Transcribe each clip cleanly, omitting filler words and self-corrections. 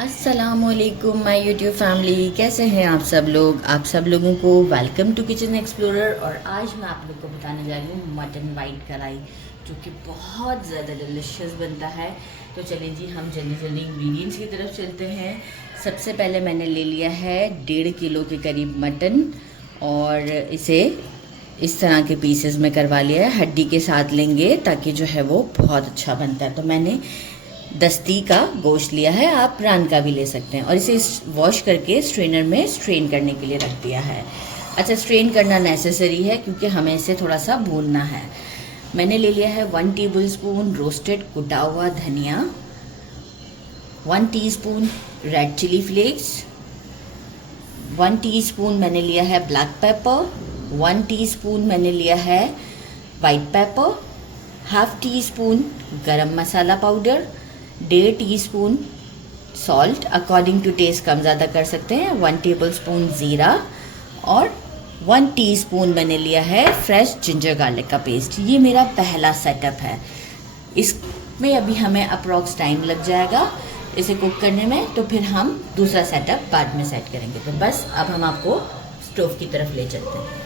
अस्सलामुअलैकुम my YouTube family, कैसे हैं आप सब लोग। आप सब लोगों को वेलकम टू किचन एक्सप्लोरर। और आज मैं आप लोग को बताने जा रही हूँ मटन वाइट कढ़ाई, जो कि बहुत ज़्यादा डिलिशियस बनता है। तो चलिए जी, हम जल्दी जल्दी इंग्रेडिएंट्स की तरफ चलते हैं। सबसे पहले मैंने ले लिया है 1.5 किलो के करीब मटन, और इसे इस तरह के पीसेस में करवा लिया है। हड्डी के साथ लेंगे ताकि जो है वो बहुत अच्छा बनता है। तो मैंने दस्ती का गोश्त लिया है, आप रान का भी ले सकते हैं, और इसे वॉश करके स्ट्रेनर में स्ट्रेन करने के लिए रख दिया है। अच्छा, स्ट्रेन करना नेसेसरी है क्योंकि हमें इसे थोड़ा सा भूनना है। मैंने ले लिया है 1 टेबलस्पून रोस्टेड कुटा हुआ धनिया, 1 teaspoon red chilli flakes, 1 teaspoon मैंने लिया है ब्लैक पेपर, 1 टीस्पून मैंने लिया है white pepper, half teaspoon garam masala powder, 1.5 teaspoon salt, according to taste कम ज़्यादा कर सकते हैं, 1 टेबलस्पून ज़ीरा, और 1 टीस्पून मैंने लिया है फ्रेश जिंजर गार्लिक का पेस्ट। ये मेरा पहला सेटअप है। इसमें अभी हमें अप्रॉक्स टाइम लग जाएगा इसे कुक करने में, तो फिर हम दूसरा सेटअप बाद में सेट करेंगे। तो बस अब हम आपको स्टोव की तरफ ले चलते हैं।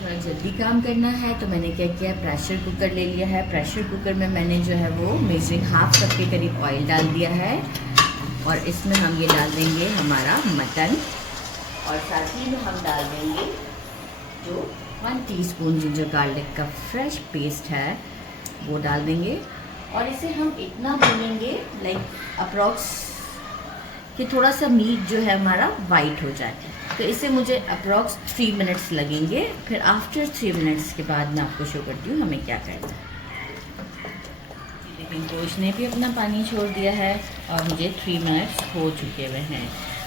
थोड़ा जल्दी काम करना है तो मैंने क्या किया, प्रेशर कुकर ले लिया है। प्रेशर कुकर में मैंने जो है वो मेजरिंग हाफ कप के करीब ऑयल डाल दिया है, और इसमें हम ये डाल देंगे हमारा मटन, और साथ ही में हम डाल देंगे जो 1 टीस्पून जिंजर गार्लिक का फ्रेश पेस्ट है वो डाल देंगे। और इसे हम इतना भूनेंगे लाइक अप्रॉक्स कि थोड़ा सा मीट जो है हमारा वाइट हो जाए। तो इसे मुझे अप्रॉक्स 3 मिनट्स लगेंगे। फिर आफ्टर 3 मिनट्स के बाद मैं आपको शो करती हूँ हमें क्या करना है। लेकिन गोश्त ने भी अपना पानी छोड़ दिया है और मुझे 3 मिनट्स हो चुके हुए हैं।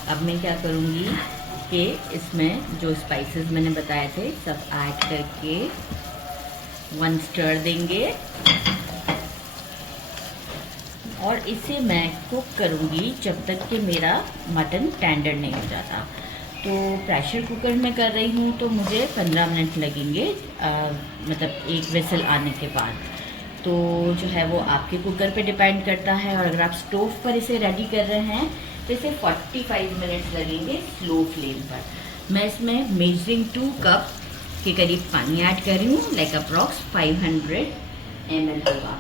अब मैं क्या करूँगी कि इसमें जो स्पाइसेस मैंने बताए थे सब ऐड करके 1 स्टर देंगे, और इसे मैं कुक करूँगी जब तक कि मेरा मटन टेंडर नहीं हो जाता। तो प्रेशर कुकर में कर रही हूँ तो मुझे 15 मिनट लगेंगे, मतलब एक विसल आने के बाद। तो जो है वो आपके कुकर पे डिपेंड करता है, और अगर आप स्टोव पर इसे रेडी कर रहे हैं तो इसे 45 मिनट्स लगेंगे स्लो फ्लेम पर। मैं इसमें मेजरिंग 2 कप के करीब पानी ऐड कर रही हूँ, लाइक अप्रॉक्स 500 ml होगा।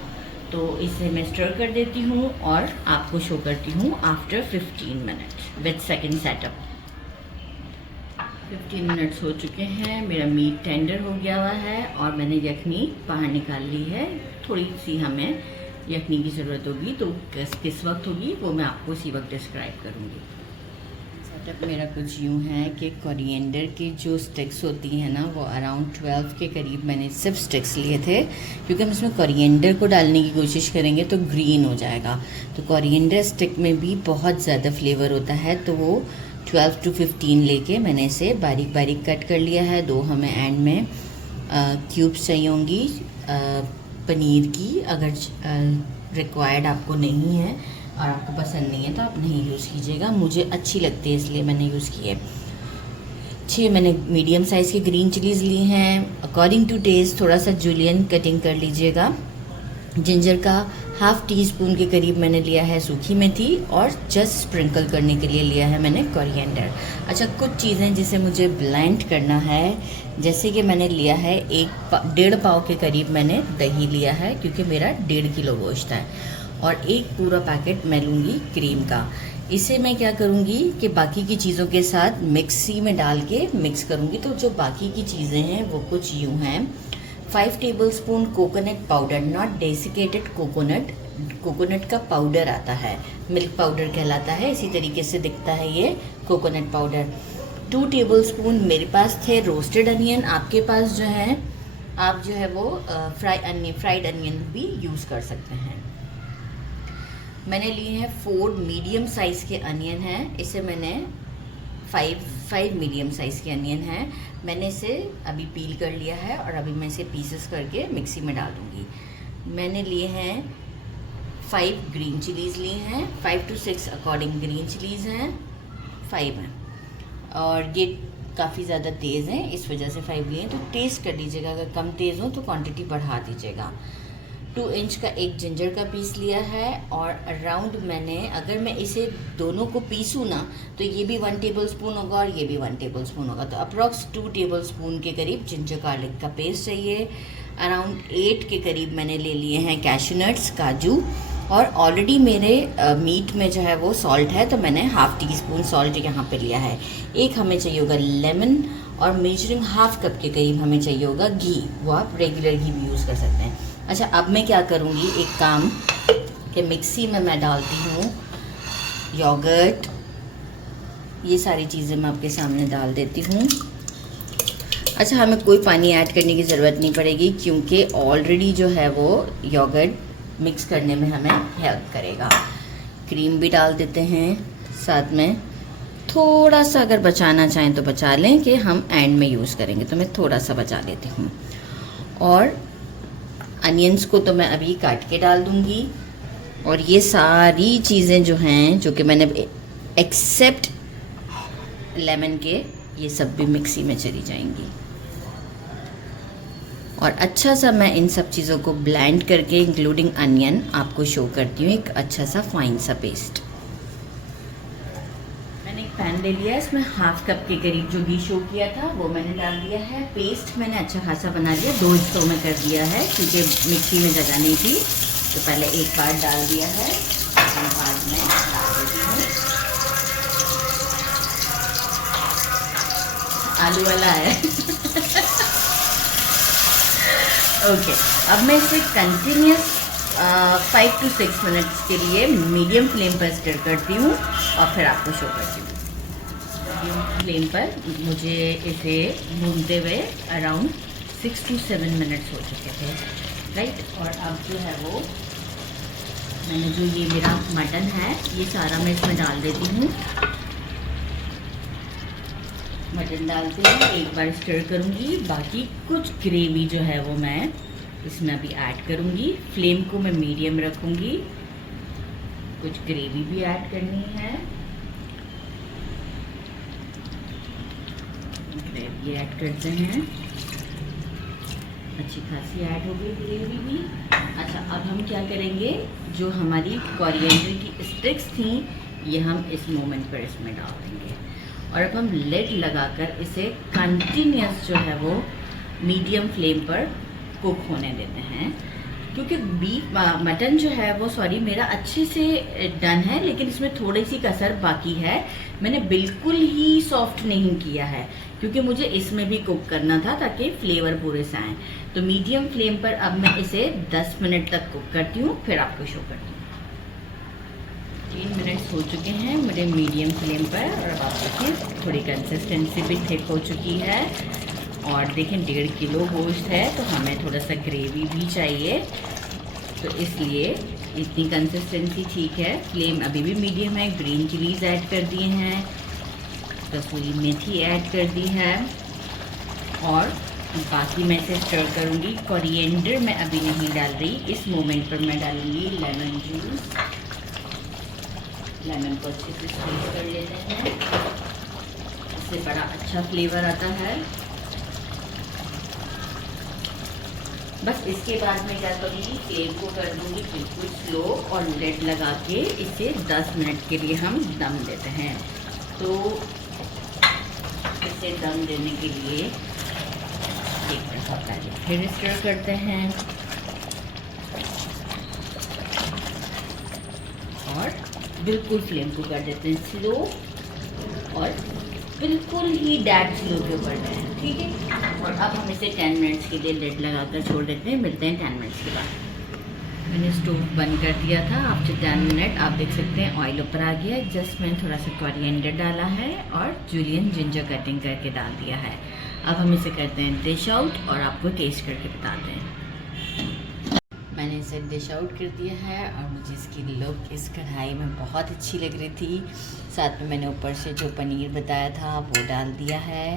तो इसे मैं स्टर कर देती हूँ और आपको शो करती हूँ after 15 minutes with second setup. 15 minutes हो चुके हैं, मेरा मीट टेंडर हो गया हुआ है, और मैंने यखनी बाहर निकाल ली है। थोड़ी सी हमें यखनी की ज़रूरत होगी, तो किस वक्त होगी वो मैं आपको उसी वक्त डिस्क्राइब करूँगी। सेटअप मेरा कुछ यूँ है कि कोरिएंडर की जो स्टिक्स होती हैं ना, वो अराउंड 12 के करीब मैंने सिर्फ स्टिक्स लिए थे, क्योंकि हम इसमें कोरिएंडर को डालने की कोशिश करेंगे तो ग्रीन हो जाएगा। तो कोरिएंडर स्टिक में भी बहुत ज़्यादा फ्लेवर होता है, तो वो 12 to 15 लेके मैंने इसे बारीक बारीक कट कर लिया है। 2 हमें एंड में क्यूब्स चाहिए होंगी पनीर की। अगर रिक्वायर्ड आपको नहीं है और आपको पसंद नहीं है तो आप नहीं यूज़ कीजिएगा, मुझे अच्छी लगती है इसलिए मैंने यूज़ की है। 6 मैंने मीडियम साइज़ के ग्रीन चिलीज़ ली हैं। अकॉर्डिंग टू टेस्ट थोड़ा सा जुलियन कटिंग कर लीजिएगा। जिंजर का हाफ टी स्पून के करीब मैंने लिया है सूखी मेथी, और जस्ट स्प्रिंकल करने के लिए लिया है मैंने कोरिएंडर। अच्छा, कुछ चीज़ें जिसे मुझे ब्लेंड करना है, जैसे कि मैंने लिया है 1.5 पाव के करीब मैंने दही लिया है, क्योंकि मेरा 1.5 किलो गोश्त है, और 1 पूरा पैकेट मैं लूँगी क्रीम का। इसे मैं क्या करूँगी कि बाकी की चीज़ों के साथ मिक्सी में डाल के मिक्स करूँगी। तो जो बाकी की चीज़ें हैं वो कुछ यूँ हैं। 5 tablespoon coconut powder, not desiccated coconut, coconut का पाउडर आता है, मिल्क पाउडर कहलाता है, इसी तरीके से दिखता है ये कोकोनट पाउडर। 2 टेबलस्पून मेरे पास थे रोस्टेड अनियन, आपके पास जो है आप जो है वो फ्राइड अनियन भी यूज़ कर सकते हैं। मैंने लिए हैं 4 मीडियम साइज़ के अनियन हैं, इसे मैंने 5 मीडियम साइज़ के अनियन हैं, मैंने इसे अभी पील कर लिया है, और अभी मैं इसे पीसेस करके मिक्सी में डाल दूँगी। मैंने लिए हैं 5 ग्रीन चिलीज़ लिए हैं, 5 to 6 अकॉर्डिंग ग्रीन चिलीज़ हैं, 5 हैं, और ये काफ़ी ज़्यादा तेज़ हैं इस वजह से 5 लिए हैं। तो टेस्ट कर लीजिएगा, अगर कम तेज़ हो तो क्वांटिटी बढ़ा दीजिएगा। 2 इंच का एक जिंजर का पीस लिया है और अराउंड मैंने, अगर मैं इसे दोनों को पीसूँ ना तो ये भी 1 टेबल स्पून होगा और ये भी 1 टेबल स्पून होगा, तो अप्रॉक्स 2 टेबल स्पून के करीब जिंजर गार्लिक का पेस्ट चाहिए। अराउंड 8 के करीब मैंने ले लिए हैं कैश्यू नट्स, काजू, और ऑलरेडी मेरे मीट में जो है वो सॉल्ट है, तो मैंने ½ टी स्पून सॉल्ट यहाँ पे लिया है। एक हमें चाहिए होगा लेमन, और मेजरिंग ½ कप के करीब हमें चाहिए होगा घी, वो आप रेगुलर घी भी यूज़ कर सकते हैं। अच्छा, अब मैं क्या करूँगी, एक काम कि मिक्सी में मैं डालती हूँ योगर्ट, ये सारी चीज़ें मैं आपके सामने डाल देती हूँ। अच्छा, हमें कोई पानी ऐड करने की ज़रूरत नहीं पड़ेगी क्योंकि ऑलरेडी जो है वो योगर्ट मिक्स करने में हमें हेल्प करेगा। क्रीम भी डाल देते हैं साथ में, थोड़ा सा अगर बचाना चाहें तो बचा लें कि हम एंड में यूज़ करेंगे, तो मैं थोड़ा सा बचा लेती हूँ। और अनियंस को तो मैं अभी काट के डाल दूँगी, और ये सारी चीज़ें जो हैं, जो कि मैंने एक्सेप्ट लेमन के, ये सब भी मिक्सी में चली जाएंगी। और अच्छा सा मैं इन सब चीज़ों को ब्लेंड करके इंक्लूडिंग अनियन आपको शो करती हूँ, एक अच्छा सा फाइन सा पेस्ट। मैंने एक पैन ले लिया है, इसमें ½ कप के करीब जो घी शो किया था वो मैंने डाल दिया है। पेस्ट मैंने अच्छा खासा बना लिया, 2 हिस्सों में कर दिया है क्योंकि मिक्सी में जगह नहीं थी, तो पहले एक पार्ट डाल दिया है, दूसरा पार्ट में डाल देती हूँ। आलू वाला है ओके, अब मैं इसे कंटिन्यूस 5 to 6 मिनट्स के लिए मीडियम फ्लेम पर स्टर करती हूँ और फिर आपको शो करती हूँ। मीडियम फ्लेम पर मुझे इसे भूनते हुए अराउंड 6 to 7 मिनट्स हो चुके थे, राइट। और अब जो है वो मैंने जो ये मेरा मटन है ये सारा मैं इसमें डाल देती हूँ। मटन डालते ही एक बार स्टर करूँगी, बाकी कुछ ग्रेवी जो है वो मैं इसमें अभी ऐड करूँगी। फ्लेम को मैं मीडियम रखूँगी, कुछ ग्रेवी भी ऐड करनी है। ग्रेवी ऐड करते हैं, अच्छी खासी ऐड हो गई ग्रेवी भी। अच्छा, अब हम क्या करेंगे, जो हमारी कोरिएंडर की स्टिक्स थी ये हम इस मोमेंट पर इसमें डाल देंगे, और अब हम लिड लगाकर इसे कंटिन्यूस जो है वो मीडियम फ्लेम पर कुक होने देते हैं। क्योंकि मटन जो है वो मेरा अच्छे से डन है, लेकिन इसमें थोड़ी सी कसर बाकी है। मैंने बिल्कुल ही सॉफ्ट नहीं किया है क्योंकि मुझे इसमें भी कुक करना था ताकि फ्लेवर पूरे से आए। तो मीडियम फ्लेम पर अब मैं इसे 10 मिनट तक कुक करती हूँ, फिर आपको शो करती हूँ। 3 मिनट्स हो चुके हैं मेरे मीडियम फ्लेम पर, और अब आप देखिए थोड़ी कंसिस्टेंसी भी थिक हो चुकी है। और देखें 1.5 किलो गोश्त है तो हमें थोड़ा सा ग्रेवी भी चाहिए, तो इसलिए इतनी कंसिस्टेंसी ठीक है। फ्लेम अभी भी मीडियम है। ग्रीन चिलीज़ ऐड कर दिए हैं, कसूरी मेथी ऐड कर दी है, और बाकी मैं इसे स्टर करूँगी। कोरिएंडर मैं अभी नहीं डाल रही, इस मोमेंट पर मैं डालूँगी लेमन जूस। लेमन को अच्छे से स्क्वीज कर लेते हैं, इससे बड़ा अच्छा फ्लेवर आता है। बस इसके बाद मैं क्या करूँगी, फ्लेम को कर दूँगी बिल्कुल स्लो और लिड लगा के इसे 10 मिनट के लिए हम दम देते हैं। तो इसे दम देने के लिए एक दफ़ा पहले फिर स्टर करते हैं, और बिल्कुल फ्लेम को कर देते हैं स्लो, और बिल्कुल ही डेड स्लो के ऊपर है, ठीक है। और अब हम इसे 10 मिनट्स के लिए लिड लगाकर छोड़ देते हैं। मिलते हैं 10 मिनट्स के बाद। मैंने स्टोव बंद कर दिया था। आफ्टर 10 मिनट आप देख सकते हैं ऑयल ऊपर आ गया। जस्ट मैंने थोड़ा सा कोरिएंडर डाला है और जुलियन जिंजर कटिंग करके डाल दिया है। अब हम इसे करते हैं डिश आउट और आपको टेस्ट करके बताते हैं। मैंने इसे डिश आउट कर दिया है और मुझे इसकी लुक इस कढ़ाई में बहुत अच्छी लग रही थी। साथ में मैंने ऊपर से जो पनीर बताया था वो डाल दिया है,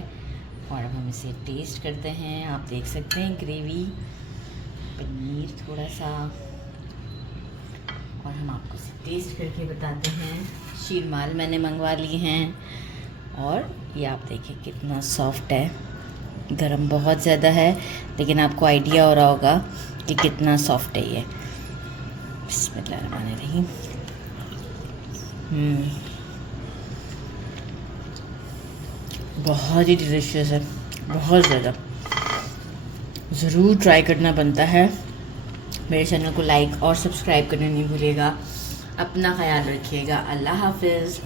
और अब हम इसे टेस्ट करते हैं। आप देख सकते हैं ग्रेवी, पनीर थोड़ा सा, और हम आपको इसे टेस्ट करके बताते हैं। शीरमाल मैंने मंगवा ली हैं, और ये आप देखिए कितना सॉफ्ट है। गरम बहुत ज़्यादा है, लेकिन आपको आइडिया हो रहा होगा कि कितना सॉफ्ट है ये। बिस्मिल्लाहिर्रहमानिर्रहीम। बहुत ही डिलीशियस है, बहुत ज़्यादा। ज़रूर ट्राई करना बनता है। मेरे चैनल को लाइक और सब्सक्राइब करना नहीं भूलिएगा। अपना ख्याल रखिएगा। अल्लाह हाफिज़।